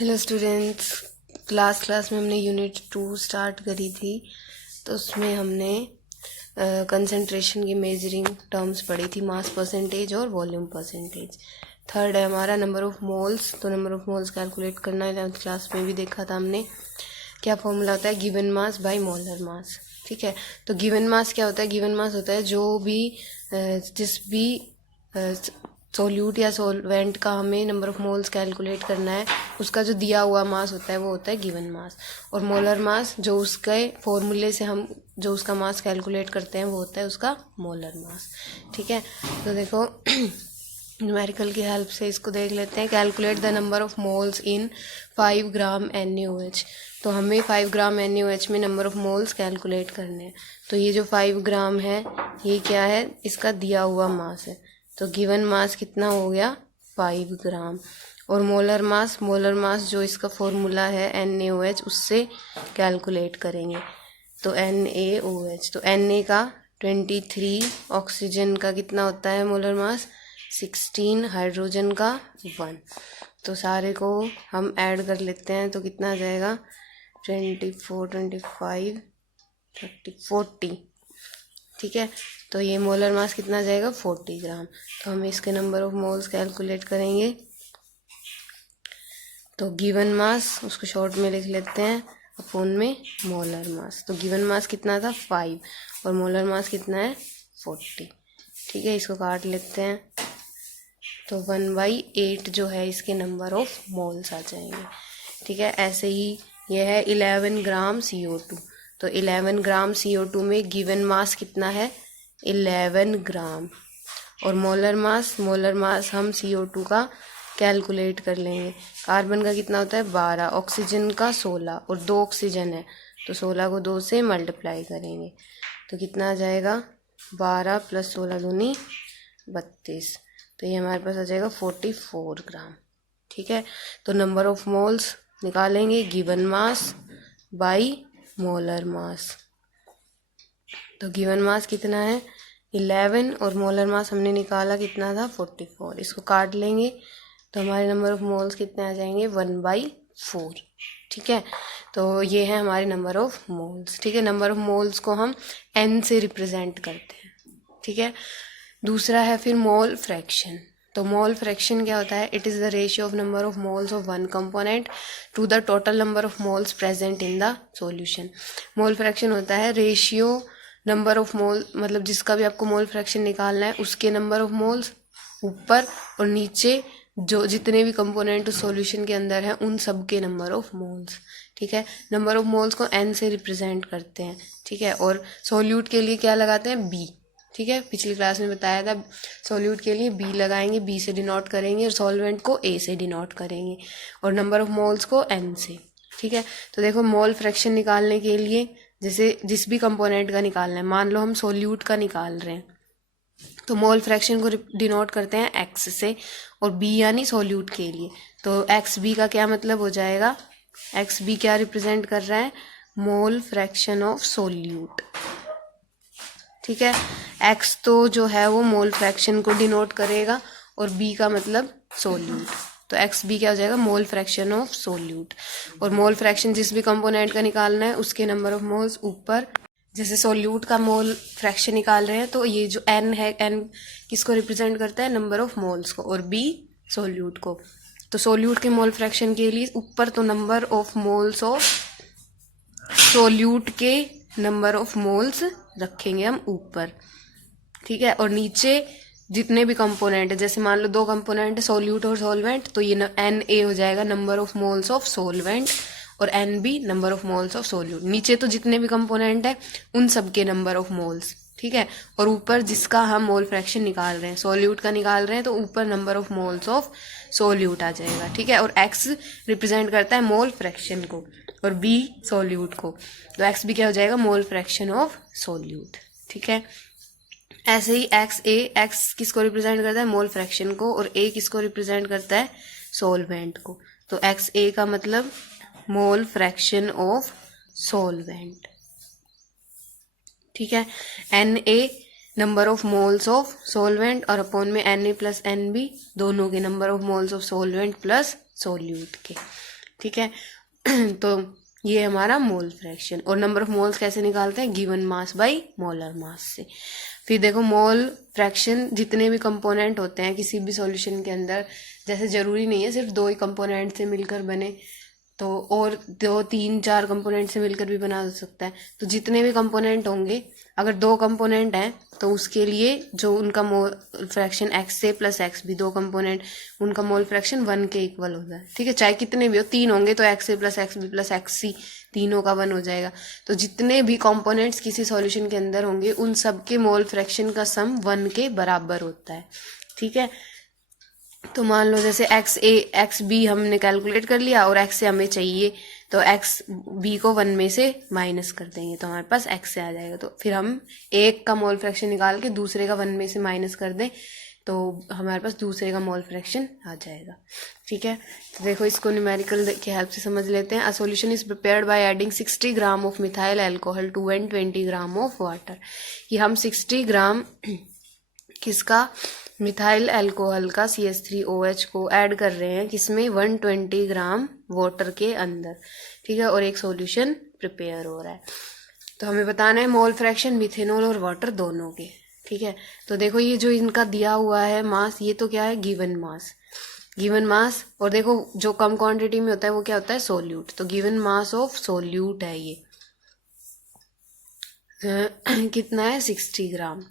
Hello students, class में हमने unit 2 start करी थी। तो उसमें हमने कंसंट्रेशन की मेजरिंग टर्म्स पढ़ी थी, मास परसेंटेज और वॉल्यूम परसेंटेज। थर्ड है हमारा नंबर ऑफ मोल्स। तो नंबर ऑफ मोल्स कैलकुलेट करना है, 11th क्लास में भी देखा था हमने। क्या फॉर्मूला होता है? Given mass by molar mass. ठीक है, तो गिवन मास क्या होता है? गिवन मास होता है जो भी जिस भी सोल्यूट या सोलवेंट का हमें नंबर ऑफ मोल्स कैलकुलेट करना है, उसका जो दिया हुआ मास होता है वो होता है गिवन मास। और मोलर मास जो उसके फॉर्मूले से हम जो उसका मास कैलकुलेट करते हैं वो होता है उसका मोलर मास। ठीक है, तो देखो न्यूमेरिकल की हेल्प से इसको देख लेते हैं। Calculate the number of moles in 5 gram NaOH। तो हमें 5 ग्राम NaOH में नंबर ऑफ मोल्स कैलकुलेट करने हैं। तो ये जो 5 ग्राम है ये क्या है? इसका दिया हुआ मास है। तो गिवन मास कितना हो गया? 5 ग्राम। और मोलर मास जो इसका फॉर्मूला है NaOH, उससे कैलकुलेट करेंगे। तो NaOH, तो Na का 23, ऑक्सीजन का कितना होता है मोलर मास? 16, हाइड्रोजन का 1। तो सारे को हम ऐड कर लेते हैं तो कितना आ जाएगा? 24, 25, 30, 40। ठीक है, तो ये मोलर मास कितना आ जाएगा? 40 ग्राम। तो हम इसके नंबर ऑफ मोल्स कैलकुलेट करेंगे। तो गिवन मास उसको शॉर्ट में लिख लेते हैं अपॉन में मोलर मास। तो गिवन मास कितना था? 5 और मोलर मास कितना है? 40। ठीक है, इसको काट लेते हैं तो 1/8 जो है इसके नंबर ऑफ मोल्स आ जाएंगे। ठीक है, ऐसे ही यह है 11 ग्राम CO2। तो 11 ग्राम CO2 में गिवन मास कितना है? 11 ग्राम। और मोलर मास हम CO2 का कैलकुलेट कर लेंगे। कार्बन का कितना होता है? 12, ऑक्सीजन का 16 और 2 ऑक्सीजन है तो 16 को 2 से मल्टीप्लाई करेंगे तो कितना आ जाएगा? 12 + 16 दूनी 32। तो ये हमारे पास आ जाएगा 44 ग्राम। ठीक है, तो नंबर ऑफ मोल्स निकालेंगे given mass by molar mass. तो गिवन मास कितना है? 11 और मोलर मास हमने निकाला कितना था? 44। इसको काट लेंगे तो हमारे नंबर ऑफ मोल्स कितने आ जाएंगे? 1/4। ठीक है, तो ये है हमारे नंबर ऑफ मोल्स। ठीक है, नंबर ऑफ मोल्स को हम N से रिप्रेजेंट करते हैं। ठीक है, दूसरा है फिर मोल फ्रैक्शन। तो मोल फ्रैक्शन क्या होता है? It is the ratio of number of moles of one component to the total number of moles present in the solution. Mole fraction होता है रेशियो नंबर ऑफ मोल, मतलब जिसका भी आपको मोल फ्रैक्शन निकालना है उसके नंबर ऑफ मोल्स ऊपर और नीचे जो जितने भी कंपोनेंट उस सॉल्यूशन के अंदर हैं उन सब के नंबर ऑफ मोल्स। ठीक है, नंबर ऑफ मोल्स को N से रिप्रेजेंट करते हैं। ठीक है, और सॉल्यूट के लिए क्या लगाते हैं? B। ठीक है, पिछली क्लास में बताया था सॉल्यूट के लिए B लगाएंगे, B से डिनोट करेंगे और सॉल्वेंट को A से डिनोट करेंगे और नंबर ऑफ मोल्स को N से। ठीक है, तो देखो मोल फ्रैक्शन निकालने के लिए जैसे जिस भी कंपोनेंट का निकालना है, मान लो हम सॉल्यूट का निकाल रहे हैं तो मोल फ्रैक्शन को डिनोट करते हैं X से और B यानी सॉल्यूट के लिए। तो XB का क्या मतलब हो जाएगा? XB क्या रिप्रेजेंट कर रहा है? Mole fraction of solute. ठीक है, X तो जो है वो मोल फ्रैक्शन को डिनोट करेगा और B का मतलब सॉल्यूट। तो XB क्या हो जाएगा? Mole fraction of solute. और मोल फ्रैक्शन जिस भी कंपोनेंट का निकालना है उसके नंबर ऑफ मोल्स ऊपर। जैसे सॉल्यूट का मोल फ्रैक्शन निकाल रहे हैं तो ये जो N है, N किसको रिप्रेजेंट करता है? नंबर ऑफ मोल्स को, और B सॉल्यूट को। तो सॉल्यूट के मोल फ्रैक्शन के लिए ऊपर तो number of moles of solute के नंबर ऑफ मोल्स रखेंगे हम ऊपर। ठीक है, और नीचे जितने भी कंपोनेंट है, जैसे मान लो 2 कंपोनेंट है सॉल्यूट और सॉल्वेंट, तो ये Na हो जाएगा number of moles of solvent और NB number of moles of solute. नीचे तो जितने भी कंपोनेंट है उन सब के नंबर ऑफ मोल्स। ठीक है, और ऊपर जिसका हम मोल फ्रैक्शन निकाल रहे हैं, सॉल्यूट का निकाल रहे हैं, तो ऊपर number of moles of solute आ जाएगा। ठीक है, और X रिप्रेजेंट करता है मोल फ्रैक्शन को और B सॉल्यूट को। तो XB क्या हो जाएगा? Mole fraction of solute. ठीक है, ऐसे ही X किसको रिप्रेजेंट करता है? मोल फ्रैक्शन को, और A किसको रिप्रेजेंट करता है? सॉल्वेंट को। तो XA का मतलब मोल फ्रैक्शन ऑफ सॉल्वेंट। ठीक है, Na number of moles of solvent और अपॉन में Na + NB दोनों के number of moles of solvent plus solute के। ठीक है। तो ये हमारा मोल फ्रैक्शन। और नंबर ऑफ मोल्स कैसे निकालते हैं, given mass by molar mass से। फिर देखो मोल फ्रैक्शन जितने भी कंपोनेंट होते हैं किसी भी सॉल्यूशन के अंदर, जैसे जरूरी नहीं है सिर्फ 2 ही कंपोनेंट से मिलकर बने, तो और 2 3 4 कंपोनेंट से मिलकर भी बना सकता है। तो जितने भी कंपोनेंट होंगे, अगर 2 कंपोनेंट हैं तो उसके लिए जो उनका mole fraction x A plus x B, 2 component, उनका मोल फ्रैक्शन 1 के इक्वल होता है। ठीक है, चाहे कितने भी हो, 3 होंगे तो x A plus x B plus x C तीनों का 1 हो जाएगा। तो जितने भी कंपोनेंट्स किसी सॉल्यूशन के अंदर होंगे उन सब के मोल फ्रैक्शन का सम 1 के बराबर होता है। ठीक है, तो मान लो जैसे एक्स ए एक्स बी हमने कैलकुलेट कर लिया और एक्स ए हमें चाहिए, तो एक्स बी को 1 में से माइनस कर देंगे तो हमारे पास एक्स ए आ जाएगा। तो फिर हम एक का मोल फ्रैक्शन निकाल के दूसरे का 1 में से माइनस कर दें तो हमारे पास दूसरे का मोल फ्रैक्शन आ जाएगा। ठीक है, तो देखो इसको न्यूमेरिकल की हेल्प से समझ लेते हैं। A solution is prepared by adding 60 gram of methyl alcohol to and 20 gram of water. कि हम 60 ग्राम किसका, मिथाइल अल्कोहल का CH3OH को ऐड कर रहे हैं किसमें, 120 ग्राम वाटर के अंदर। ठीक है, और एक सॉल्यूशन प्रिपेयर हो रहा है। तो हमें बताना है मोल फ्रैक्शन मिथेनॉल और वाटर दोनों के। ठीक है, तो देखो ये जो इनका दिया हुआ है मास, ये तो क्या है, गिवन मास। गिवन मास, और देखो जो कम क्वांटिटी में होता है वो क्या होता है, सोल्यूट। तो गिवन मास ऑफ सोल्यूट है ये कितना है, 60 ग्राम।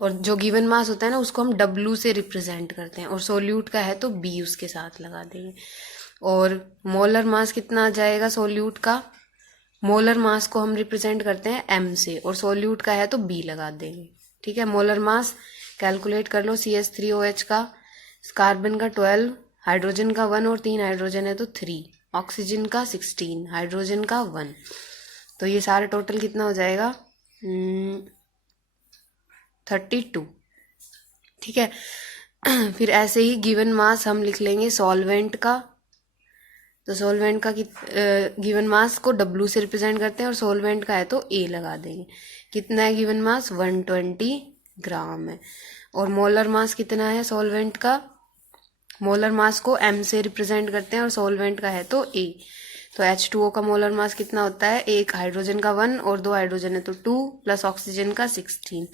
और जो गिवन मास होता है ना उसको हम W से रिप्रेजेंट करते हैं, और सोल्यूट का है तो B उसके साथ लगा देंगे। और मोलर मास कितना आ जाएगा सोल्यूट का, मोलर मास को हम रिप्रेजेंट करते हैं M से, और सोल्यूट का है तो B लगा देंगे। ठीक है, मोलर मास कैलकुलेट कर लो। CH3OH का, कार्बन का 12, हाइड्रोजन का 1 और 3 हाइड्रोजन है तो 3, ऑक्सीजन का 16, हाइड्रोजन का 1। तो ये सारा टोटल कितना हो जाएगा, 32। ठीक है, फिर ऐसे ही गिवन मास हम लिख लेंगे सॉल्वेंट का। तो सॉल्वेंट का गिवन मास को W से रिप्रेजेंट करते हैं, और सॉल्वेंट का है तो A लगा देंगे। कितना है गिवन मास, 120 ग्राम है। और मोलर मास कितना है सॉल्वेंट का, मोलर मास को M से रिप्रेजेंट करते हैं और सॉल्वेंट का है तो A। तो H2O का मोलर मास कितना होता है, एक हाइड्रोजन का 1 और 2 हाइड्रोजन है तो 2 प्लस ऑक्सीजन का 16,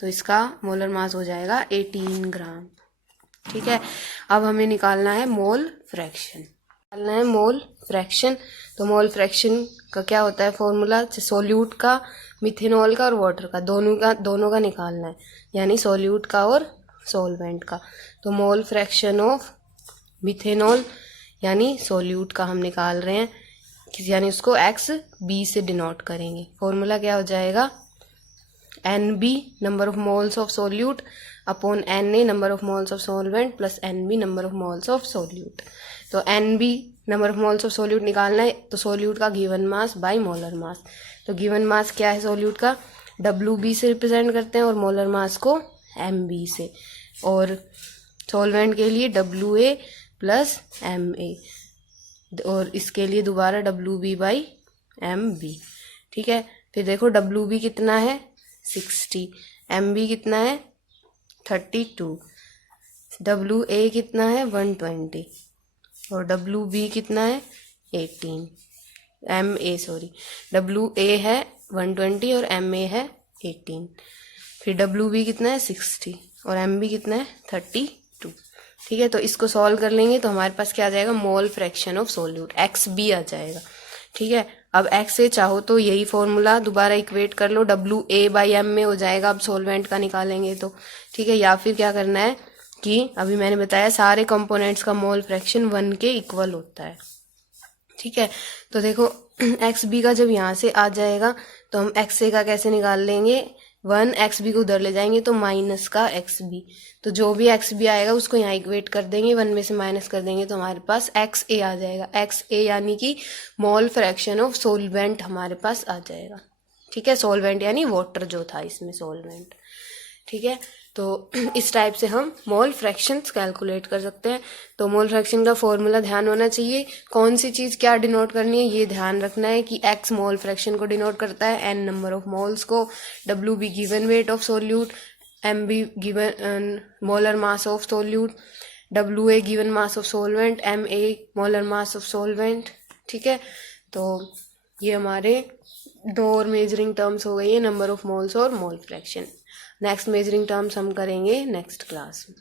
तो इसका मोलर मास हो जाएगा 18 ग्राम। ठीक है, अब हमें निकालना है मोल फ्रैक्शन। निकालना है मोल फ्रैक्शन। तो मोल फ्रैक्शन का क्या होता है फॉर्मूला, सोल्यूट का, मिथेनॉल का और वाटर का, दोनों का निकालना है, यानी सोल्यूट का और सॉल्वेंट का। तो मोल फ्रैक्शन ऑफ मिथेनॉल यानी सोल्यूट का हम निकाल रहे हैं, यानी उसको XB से डिनोट करेंगे। फॉर्मूला क्या हो जाएगा, NB number of moles of solute upon NA number of moles of solvent plus NB number of moles of solute. तो NB number of moles of solute निकालना है, तो सोल्यूट का given mass by molar mass. तो given mass क्या है solute का, WB से रिप्रेजेंट करते हैं और मोलर मास को MB से, और सॉल्वेंट के लिए WA प्लस MA, और इसके लिए दोबारा WB बाई MB। ठीक है, फिर देखो WB कितना है 60, MB कितना है 32, WA कितना है 120 और WB कितना है 18, WA है 120 और MA है 18, फिर WB कितना है 60 और MB कितना है 32। ठीक है, तो इसको सॉल्व कर लेंगे तो हमारे पास क्या आ जाएगा, mole fraction of solute XB आ जाएगा। ठीक है, अब XA चाहो तो यही फॉर्मूला दोबारा इक्वेट कर लो, WA बाई M में हो जाएगा अब सॉल्वेंट का निकालेंगे तो। ठीक है, या फिर क्या करना है कि अभी मैंने बताया सारे कंपोनेंट्स का मोल फ्रैक्शन 1 के इक्वल होता है। ठीक है, तो देखो XB का जब यहाँ से आ जाएगा तो हम XA का कैसे निकाल लेंगे, 1 XB को उधर ले जाएंगे तो माइनस का XB, तो जो भी XB आएगा उसको यहाँ इक्वेट कर देंगे, 1 में से माइनस कर देंगे तो हमारे पास XA आ जाएगा। XA यानी कि मोल फ्रैक्शन ऑफ सोलवेंट हमारे पास आ जाएगा। ठीक है, सोलवेंट यानी वाटर जो था इसमें सोलवेंट। ठीक है, तो इस टाइप से हम मोल फ्रैक्शंस कैलकुलेट कर सकते हैं। तो मोल फ्रैक्शन का फॉर्मूला ध्यान होना चाहिए, कौन सी चीज़ क्या डिनोट करनी है ये ध्यान रखना है कि X मोल फ्रैक्शन को डिनोट करता है, N नंबर ऑफ मोल्स को, WB given weight of solute, MB given molar mass of solute, WA given mass of solvent, MA molar mass of solvent. ठीक है, तो ये हमारे 2 और मेजरिंग टर्म्स हो गई है, नंबर ऑफ मोल्स और mole fraction. Next measuring terms हम करेंगे नेक्स्ट क्लास में।